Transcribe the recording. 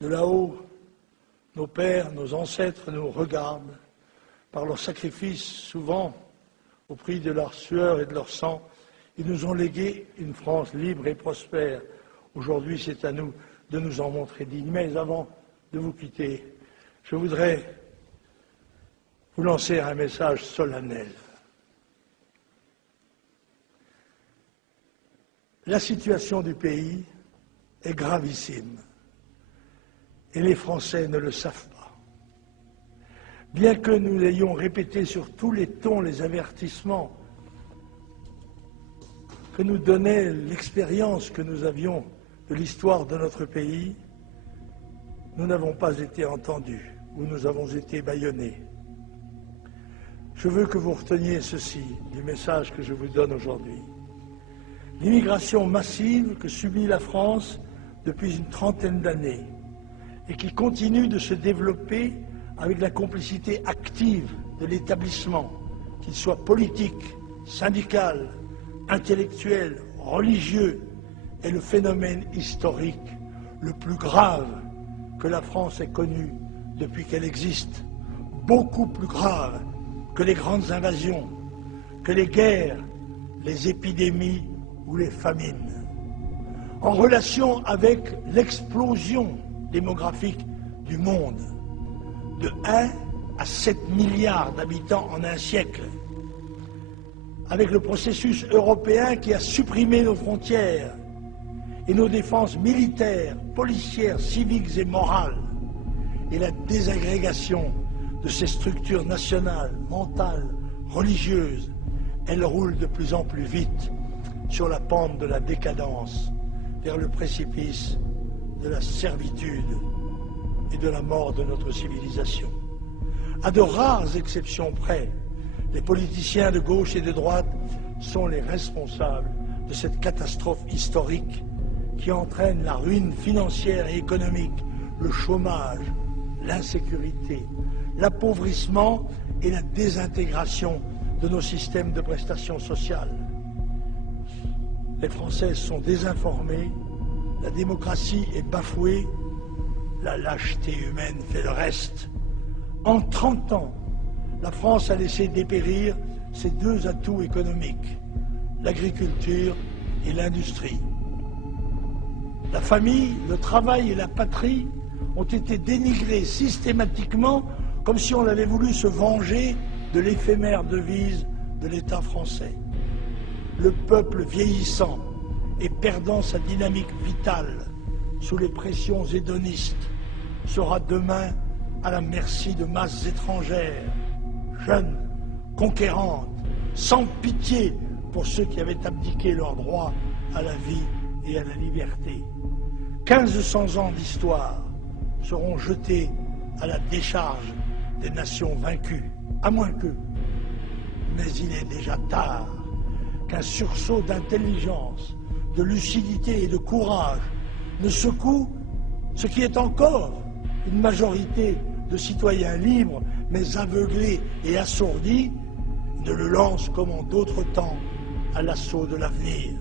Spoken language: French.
De là-haut, nos pères, nos ancêtres nous regardent. Par leur sacrifice, souvent, au prix de leur sueur et de leur sang, ils nous ont légué une France libre et prospère. Aujourd'hui, c'est à nous de nous en montrer dignes. Mais avant de vous quitter, je voudrais vous lancer un message solennel. La situation du pays est gravissime et les Français ne le savent pas. Bien que nous ayons répété sur tous les tons les avertissements que nous donnait l'expérience que nous avions de l'histoire de notre pays, nous n'avons pas été entendus ou nous avons été bâillonnés. Je veux que vous reteniez ceci du message que je vous donne aujourd'hui. L'immigration massive que subit la France depuis une trentaine d'années et qui continue de se développer avec la complicité active de l'établissement, qu'il soit politique, syndical, intellectuel, religieux, est le phénomène historique le plus grave que la France ait connu depuis qu'elle existe, beaucoup plus grave que les grandes invasions, que les guerres, les épidémies ou les famines. En relation avec l'explosion démographique du monde, de 1 à 7 milliards d'habitants en un siècle, avec le processus européen qui a supprimé nos frontières et nos défenses militaires, policières, civiques et morales, et la désagrégation de ces structures nationales, mentales, religieuses, elles roulent de plus en plus vite sur la pente de la décadence, vers le précipice de la servitude et de la mort de notre civilisation. À de rares exceptions près, les politiciens de gauche et de droite sont les responsables de cette catastrophe historique qui entraîne la ruine financière et économique, le chômage, l'insécurité, l'appauvrissement et la désintégration de nos systèmes de prestations sociales. Les Français sont désinformés, la démocratie est bafouée, la lâcheté humaine fait le reste. En 30 ans, la France a laissé dépérir ses deux atouts économiques, l'agriculture et l'industrie. La famille, le travail et la patrie ont été dénigrés systématiquement comme si on avait voulu se venger de l'éphémère devise de l'État français. Le peuple vieillissant et perdant sa dynamique vitale sous les pressions hédonistes sera demain à la merci de masses étrangères, jeunes, conquérantes, sans pitié pour ceux qui avaient abdiqué leur droit à la vie et à la liberté. 1500 ans d'histoire seront jetés à la décharge des nations vaincues, à moins que, mais il est déjà tard, qu'un sursaut d'intelligence, de lucidité et de courage ne secoue ce qui est encore une majorité de citoyens libres, mais aveuglés et assourdis, ne le lance comme en d'autres temps à l'assaut de l'avenir.